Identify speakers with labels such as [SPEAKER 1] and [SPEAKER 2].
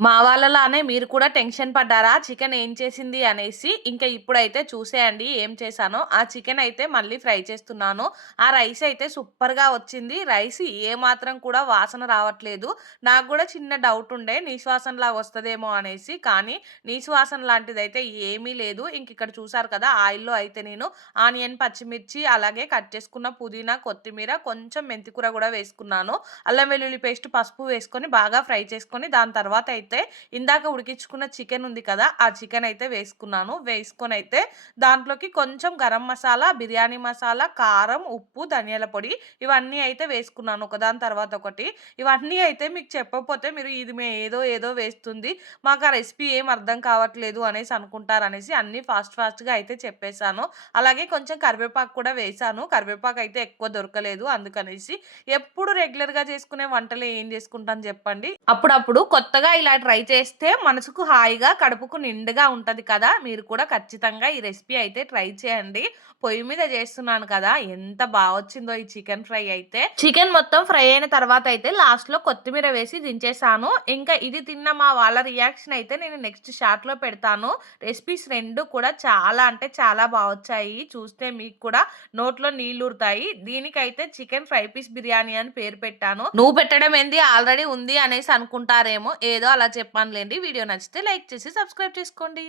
[SPEAKER 1] మా వాళ్ళలానే మీరు కూడా టెన్షన్ పడ్డారా? చికెన్ ఏం చేసింది అనేసి. ఇంకా ఇప్పుడైతే చూసేయండి ఏం చేశానో. ఆ చికెన్ అయితే మళ్ళీ ఫ్రై చేస్తున్నాను. ఆ రైస్ అయితే సూపర్‌గా వచ్చింది. రైస్ ఏమాత్రం కూడా వాసన రావట్లేదు. నాకు కూడా చిన్న డౌట్ ఉండే నీసు వస్తుందేమో అనేసి. కానీ నీసు వాసన లాంటిదైతే ఏమీ లేదు. ఇంక ఇక్కడ చూసారు కదా! ఆయిల్‌లో అయితే నేను ఆనియన్, పచ్చిమిర్చి అలాగే కట్ చేసుకున్న పుదీనా, కొత్తిమీర, కొంచెం మెంతికూర కూడా వేసుకున్నాను. అల్లం వెల్లుల్లి పేస్ట్, పసుపు వేసుకొని బాగా ఫ్రై చేసుకొని దాని తర్వాత అయితే ఇందాక ఉడికించుకున్న చికెన్ ఉంది కదా! ఆ చికెన్ అయితే వేసుకున్నాను. వేసుకొని అయితే దాంట్లోకి కొంచెం గరం మసాలా, బిర్యానీ మసాలా, కారం, ఉప్పు, ధనియాల పొడి ఇవన్నీ అయితే వేసుకున్నాను ఒకదాని తర్వాత ఒకటి. ఇవన్నీ అయితే మీకు చెప్పకపోతే మీరు ఇది మే ఏదో ఏదో వేస్తుంది. మాకు ఆ రెసిపీ ఏం అర్థం కావట్లేదు అనేసి అనుకుంటారు అనేసి అన్నీ ఫాస్ట్ ఫాస్ట్‌గా అయితే చెప్పేసాను. అలాగే కొంచెం కరివేపాకు కూడా వేశాను. కరివేపాకు అయితే ఎక్కువ దొరకలేదు అందుకనేసి. ఎప్పుడు రెగ్యులర్‌గా చేసుకునే వంటలు ఏం చేసుకుంటాను చెప్పండి. అప్పుడప్పుడు కొత్తగా ఇలా ట్రై చేస్తే మనసుకు హాయిగా, కడుపుకు నిండుగా ఉంటది కదా! మీరు కూడా ఖచ్చితంగా ఈ రెసిపీ అయితే ట్రై చేయండి. పొయ్యి మీద చేస్తున్నాను కదా! ఎంత బా వచ్చిందో ఈ చికెన్ ఫ్రై అయితే. చికెన్ మొత్తం ఫ్రై అయిన తర్వాత అయితే లాస్ట్‌లో కొత్తిమీర వేసి దించేసాను. ఇంకా ఇది తిన్న మా వాళ్ళ రియాక్షన్ అయితే నేను నెక్స్ట్ షార్ట్‌లో పెడతాను. రెసిపీస్ 2 కూడా చాలా అంటే చాలా బా వచ్చాయి. చూస్తే మీకు కూడా నోట్లో నీళ్ళూరుతాయి. దీనికైతే చికెన్ ఫ్రై పీస్ బిర్యానీ అని పేరు పెట్టాను. నువ్వు పెట్టడం ఏంది ఆల్రెడీ ఉంది అనేసి అనుకుంటారేమో. ఏదో అలా చెప్పానులేండి వీడియో నచ్చితే లైక్ చేసి సబ్స్క్రైబ్ చేసుకోండి.